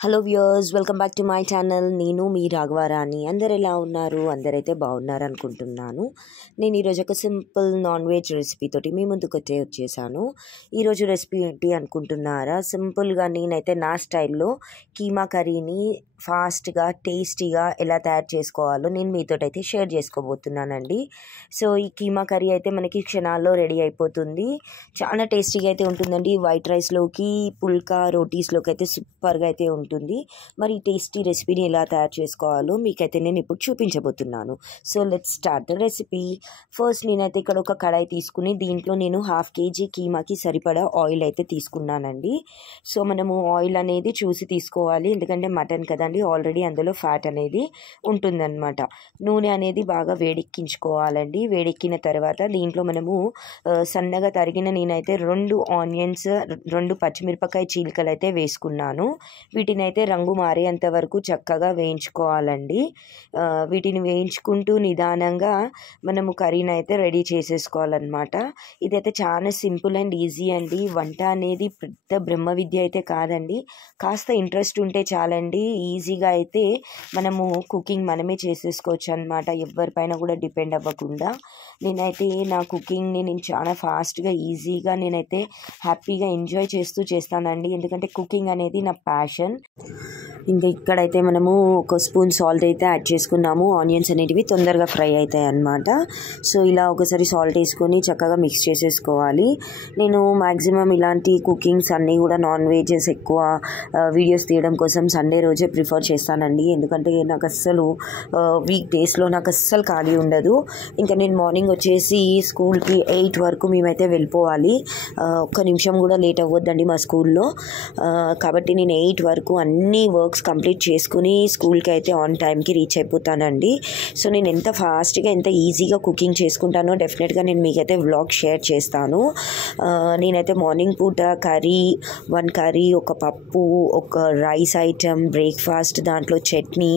Hello viewers, welcome back to my channel. నేను మీ రాఘవారాణి. అందరు ఎలా ఉన్నారు? అందరైతే బాగున్నారు అనుకుంటున్నాను. నేను ఈరోజు ఒక సింపుల్ నాన్ వెజ్ రెసిపీ తోటి మీ ముందుకు వచ్చేసాను. ఈరోజు రెసిపీ ఏంటి అనుకుంటున్నారా? సింపుల్గా నేనైతే నా స్టైల్లో కీమా కర్రీని ఫాస్ట్గా టేస్టీగా ఎలా తయారు చేసుకోవాలో నేను మీతోటైతే షేర్ చేసుకోబోతున్నానండి. సో ఈ కీమా కర్రీ అయితే మనకి క్షణాల్లో రెడీ అయిపోతుంది. చాలా టేస్టీగా అయితే ఉంటుందండి. వైట్ రైస్లోకి, పుల్కా రోటీస్లోకి అయితే సూపర్గా అయితే ఉంటుంది. మరి ఈ టేస్టీ రెసిపీని ఎలా తయారు చేసుకోవాలో మీకైతే నేను ఇప్పుడు చూపించబోతున్నాను. So let's start the recipe. First నేనైతే ఇక్కడ ఒక కడాయి తీసుకుని దీంట్లో నేను 1/2 kg కీమాకి సరిపడా ఆయిల్ అయితే తీసుకున్నానండి. సో మనము ఆయిల్ అనేది చూసి తీసుకోవాలి, ఎందుకంటే మటన్ కదండి, ఆల్రెడీ అందులో ఫ్యాట్ అనేది ఉంటుందన్నమాట. నూనె అనేది బాగా వేడెక్కించుకోవాలండి. వేడెక్కిన తర్వాత దీంట్లో మనము సన్నగా తరిగిన నేనైతే 2 ఆనియన్స్, 2 పచ్చిమిరపకాయ చీలికలు అయితే వేసుకున్నాను. వీటిని అయితే రంగు మారేంత వరకు చక్కగా వేయించుకోవాలండి. వీటిని వేయించుకుంటూ నిదానంగా మనము కర్రీని అయితే రెడీ చేసేసుకోవాలన్నమాట. ఇదైతే చాలా సింపుల్ అండ్ ఈజీ అండి. వంట అనేది పెద్ద బ్రహ్మ విద్య అయితే కాదండి. కాస్త ఇంట్రెస్ట్ ఉంటే చాలండి, ఈజీగా అయితే మనము కుకింగ్ మనమే చేసేసుకోవచ్చు అనమాట, ఎవరిపైన కూడా డిపెండ్ అవ్వకుండా. నేనైతే నా కుకింగ్ని నేను చాలా ఫాస్ట్గా ఈజీగా నేనైతే హ్యాపీగా ఎంజాయ్ చేస్తూ చేస్తానండి, ఎందుకంటే కుకింగ్ అనేది నా ప్యాషన్. ఇంకా ఇక్కడైతే మనము 1 స్పూన్ సాల్ట్ అయితే యాడ్ చేసుకున్నాము. ఆనియన్స్ అనేటివి తొందరగా ఫ్రై అవుతాయి అన్నమాట. సో ఇలా ఒకసారి సాల్ట్ వేసుకొని చక్కగా మిక్స్ చేసేసుకోవాలి. నేను మ్యాక్సిమం ఇలాంటి కుకింగ్స్ అన్నీ కూడా నాన్ వెజెస్ ఎక్కువ వీడియోస్ తీయడం కోసం సండే రోజే ప్రిఫర్ చేస్తానండి, ఎందుకంటే నాకు అస్సలు వీక్ డేస్లో నాకు అస్సలు ఖాళీ ఉండదు. ఇంకా నేను మార్నింగ్ వచ్చేసి స్కూల్కి 8 వరకు మేమైతే వెళ్ళిపోవాలి. ఒక్క నిమిషం కూడా లేట్ అవ్వద్దండి మా స్కూల్లో. కాబట్టి నేను 8 వరకు అన్ని వర్క్స్ కంప్లీట్ చేసుకుని స్కూల్కి అయితే ఆన్ టైంకి రీచ్ అయిపోతానండి. సో నేను ఎంత ఫాస్ట్గా ఎంత ఈజీగా కుకింగ్ చేసుకుంటానో డెఫినెట్గా నేను మీకైతే వ్లాగ్ షేర్ చేస్తాను. నేనైతే మార్నింగ్ పూట వన్ కర్రీ, ఒక పప్పు, ఒక రైస్ ఐటమ్, బ్రేక్ఫాస్ట్, దాంట్లో చట్నీ,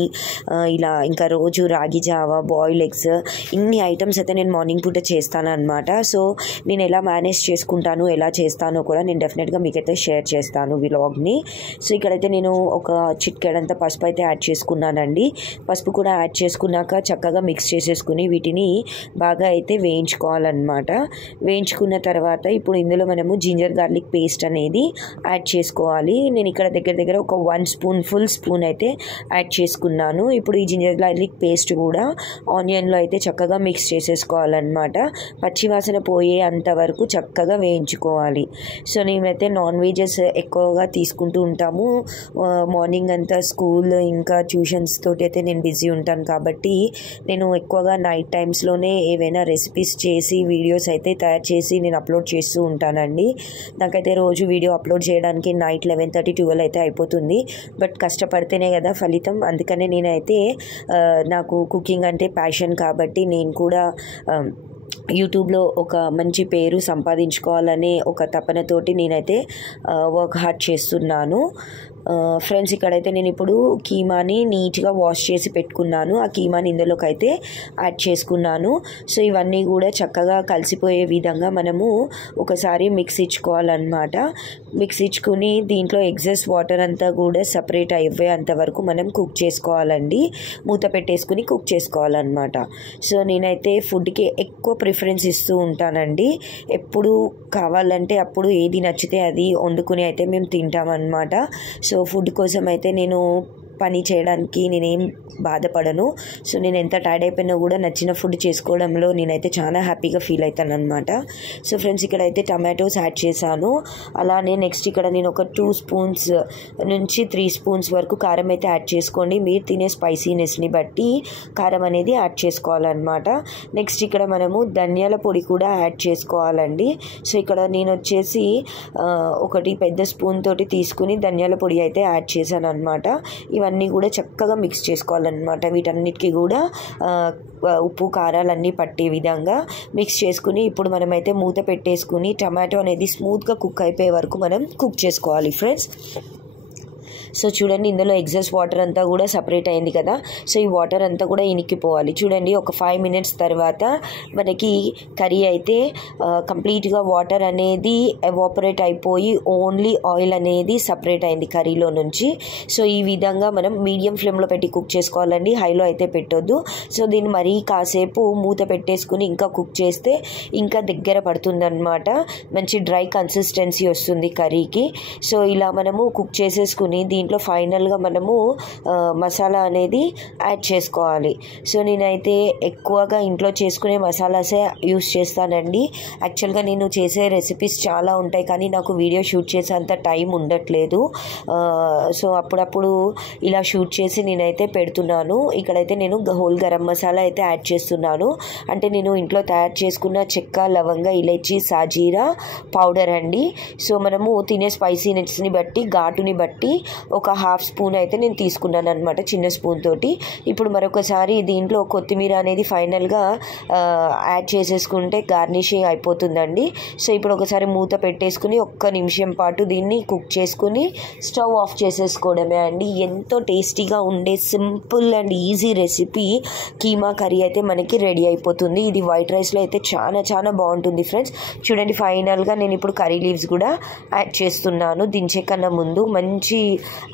ఇలా ఇంకా రోజు రాగి జావా, బాయిల్ ఎగ్స్, ఇన్ని ఐటమ్స్ అయితే నేను మార్నింగ్ పూట చేస్తాను అనమాట. సో నేను ఎలా మేనేజ్ చేసుకుంటాను, ఎలా చేస్తానో కూడా నేను డెఫినెట్గా మీకైతే షేర్ చేస్తాను వ్లాగ్ని. సో ఇక్కడైతే నేను ఒక చిటికెడంత పసుపు అయితే యాడ్ చేసుకున్నానండి. పసుపు కూడా యాడ్ చేసుకున్నాక చక్కగా మిక్స్ చేసేసుకుని వీటిని బాగా అయితే వేయించుకోవాలన్నమాట. వేయించుకున్న తర్వాత ఇప్పుడు ఇందులో మనము జింజర్ గార్లిక్ పేస్ట్ అనేది యాడ్ చేసుకోవాలి. నేను ఇక్కడ దగ్గర ఒక 1 స్పూన్, ఫుల్ స్పూన్ అయితే యాడ్ చేసుకున్నాను. ఇప్పుడు ఈ జింజర్ గార్లిక్ పేస్ట్ కూడా ఆనియన్లో అయితే చక్కగా మిక్స్ చేసేసుకోవాలన్నమాట. పచ్చివాసన పోయే అంతవరకు చక్కగా వేయించుకోవాలి. సో నేనైతే నాన్ వెజెస్ ఎక్కువగా తీసుకుంటూ ఉంటాము. మార్నింగ్ అంతా స్కూల్ ఇంకా ట్యూషన్స్ తోటి అయితే నేను బిజీ ఉంటాను, కాబట్టి నేను ఎక్కువగా నైట్ టైమ్స్లోనే ఏవైనా రెసిపీస్ చేసి వీడియోస్ అయితే తయారు చేసి నేను అప్లోడ్ చేస్తూ ఉంటానండి. నాకైతే రోజు వీడియో అప్లోడ్ చేయడానికి నైట్ 11:30, 12 అయితే అయిపోతుంది. బట్ కష్టపడితేనే కదా ఫలితం. అందుకనే నేనైతే నాకు కుకింగ్ అంటే ప్యాషన్ కాబట్టి నేను కూడా యూట్యూబ్లో ఒక మంచి పేరు సంపాదించుకోవాలనే ఒక తపనతోటి నేనైతే వర్క్ హార్డ్ చేస్తున్నాను. ఫ్రెండ్స్ ఇక్కడైతే నేను ఇప్పుడు కీమాని నీట్గా వాష్ చేసి పెట్టుకున్నాను. ఆ కీమాని ఇందులోకి అయితే యాడ్ చేసుకున్నాను. సో ఇవన్నీ కూడా చక్కగా కలిసిపోయే విధంగా మనము ఒకసారి మిక్స్ ఇచ్చుకోవాలన్నమాట. మిక్స్ ఇచ్చుకుని దీంట్లో ఎగ్జెస్ వాటర్ అంతా కూడా సపరేట్ అయ్యే అంతవరకు మనం కుక్ చేసుకోవాలండి. మూత పెట్టేసుకుని కుక్ చేసుకోవాలన్నమాట. సో నేనైతే ఫుడ్కి ఎక్కువ ప్రిఫరెన్స్ ఇస్తూ ఉంటానండి. ఎప్పుడు కావాలంటే అప్పుడు ఏది నచ్చితే అది వండుకుని అయితే మేము తింటామన్నమాట. సో ఫుడ్ కోసం అయితే నేను పని చేయడానికి నేనేం బాధపడను. సో నేను ఎంత టైర్డ్ అయిపోయినా కూడా నచ్చిన ఫుడ్ చేసుకోవడంలో నేనైతే చాలా హ్యాపీగా ఫీల్ అవుతాను అనమాట. సో ఫ్రెండ్స్ ఇక్కడైతే టమాటోస్ యాడ్ చేశాను. అలానే నెక్స్ట్ ఇక్కడ నేను ఒక 2 స్పూన్స్ నుంచి 3 స్పూన్స్ వరకు కారం అయితే యాడ్ చేసుకోండి. మీరు తినే స్పైసీనెస్ని బట్టి కారం అనేది యాడ్ చేసుకోవాలన్నమాట. నెక్స్ట్ ఇక్కడ మనము ధనియాల పొడి కూడా యాడ్ చేసుకోవాలండి. సో ఇక్కడ నేను వచ్చేసి 1 పెద్ద స్పూన్ తోటి తీసుకుని ధనియాల పొడి అయితే యాడ్ చేశాను అనమాట. ఇవన్నీ కూడా చక్కగా మిక్స్ చేసుకోవాలన్నమాట. వీటన్నిటికీ కూడా ఉప్పు కారాలన్నీ పట్టే విధంగా మిక్స్ చేసుకుని ఇప్పుడు మనమైతే మూత పెట్టేసుకుని టమాటో అనేది స్మూత్గా కుక్ అయిపోయే వరకు మనం కుక్ చేసుకోవాలి ఫ్రెండ్స్. సో చూడండి ఇందులో ఎగ్జాస్ట్ వాటర్ అంతా కూడా సపరేట్ అయింది కదా. సో ఈ వాటర్ అంతా కూడా ఇనికిపోవాలి. చూడండి ఒక 5 minutes తర్వాత మనకి కర్రీ అయితే కంప్లీట్గా వాటర్ అనేది ఎవాపరేట్ అయిపోయి ఓన్లీ ఆయిల్ అనేది సపరేట్ అయింది కర్రీలో నుంచి. సో ఈ విధంగా మనం మీడియం ఫ్లేమ్లో పెట్టి కుక్ చేసుకోవాలండి, హైలో అయితే పెట్టొద్దు. సో దీన్ని మరీ కాసేపు మూత పెట్టేసుకుని ఇంకా కుక్ చేస్తే ఇంకా దగ్గర పడుతుందన్నమాట, మంచి డ్రై కన్సిస్టెన్సీ వస్తుంది కర్రీకి. సో ఇలా మనము కుక్ చేసేసుకుని దీంట్లో ఫైనల్గా మనము మసాలా అనేది యాడ్ చేసుకోవాలి. సో నేనైతే ఎక్కువగా ఇంట్లో చేసుకునే మసాలాసే యూస్ చేస్తానండి. యాక్చువల్గా నేను చేసే రెసిపీస్ చాలా ఉంటాయి కానీ నాకు వీడియో షూట్ చేసేంత టైం ఉండట్లేదు. సో అప్పుడప్పుడు ఇలా షూట్ చేసి నేనైతే పెడుతున్నాను. ఇక్కడైతే నేను హోల్ గరం మసాలా అయితే యాడ్ చేస్తున్నాను. అంటే నేను ఇంట్లో తయారు చేసుకున్న చెక్క, లవంగ, ఇలైచి, సాజీరా పౌడర్ అండి. సో మనము తినే స్పైసీనెస్ని బట్టి, ఘాటుని బట్టి ఒక 1/2 స్పూన్ అయితే నేను తీసుకున్నాను అనమాట, చిన్న స్పూన్ తోటి. ఇప్పుడు మరొకసారి దీంట్లో కొత్తిమీర అనేది ఫైనల్గా యాడ్ చేసేసుకుంటే గార్నిషింగ్ అయిపోతుందండి. సో ఇప్పుడు ఒకసారి మూత పెట్టేసుకుని 1 నిమిషం పాటు దీన్ని కుక్ చేసుకుని స్టవ్ ఆఫ్ చేసేసుకోవడమే అండి. ఎంతో టేస్టీగా ఉండే simple and easy recipe keema curry అయితే మనకి రెడీ అయిపోతుంది. ఇది వైట్ రైస్లో అయితే చాలా చాలా బాగుంటుంది ఫ్రెండ్స్. చూడండి ఫైనల్గా నేను ఇప్పుడు కర్రీ లీవ్స్ కూడా యాడ్ చేస్తున్నాను. దించే కన్నా ముందు మంచి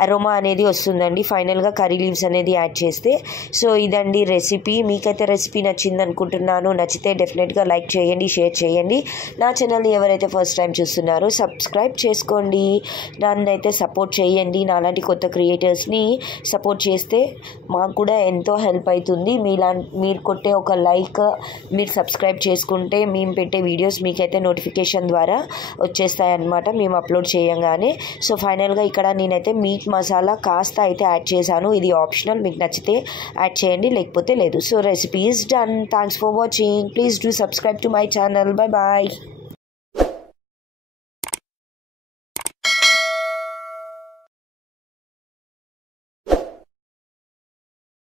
అరోమా అనేది వస్తుందండి ఫైనల్గా కర్రీ లీవ్స్ అనేది యాడ్ చేస్తే. సో ఇదండి రెసిపీ. మీకైతే రెసిపీ నచ్చింది అనుకుంటున్నాను. నచ్చితే డెఫినెట్గా లైక్ చేయండి, షేర్ చేయండి. నా ఛానల్ని ఎవరైతే ఫస్ట్ టైం చూస్తున్నారో సబ్స్క్రైబ్ చేసుకోండి, నన్ను అయితే సపోర్ట్ చేయండి. నాలాంటి కొత్త క్రియేటర్స్ని సపోర్ట్ చేస్తే మాకు కూడా ఎంతో హెల్ప్ అవుతుంది. మీరు కొట్టే ఒక లైక్, మీరు సబ్స్క్రైబ్ చేసుకుంటే మేము పెట్టే వీడియోస్ మీకైతే నోటిఫికేషన్ ద్వారా వచ్చేస్తాయి అన్నమాట, మేము అప్లోడ్ చేయంగానే. సో ఫైనల్గా ఇక్కడ నేనైతే మీట్ మసాలా కాస్త అయితే యాడ్ చేశాను. ఇది ఆప్షనల్, మీకు నచ్చితే యాడ్ చేయండి, లేకపోతే లేదు. So recipe is done. Thanks for watching. Please do subscribe to my channel. Bye bye.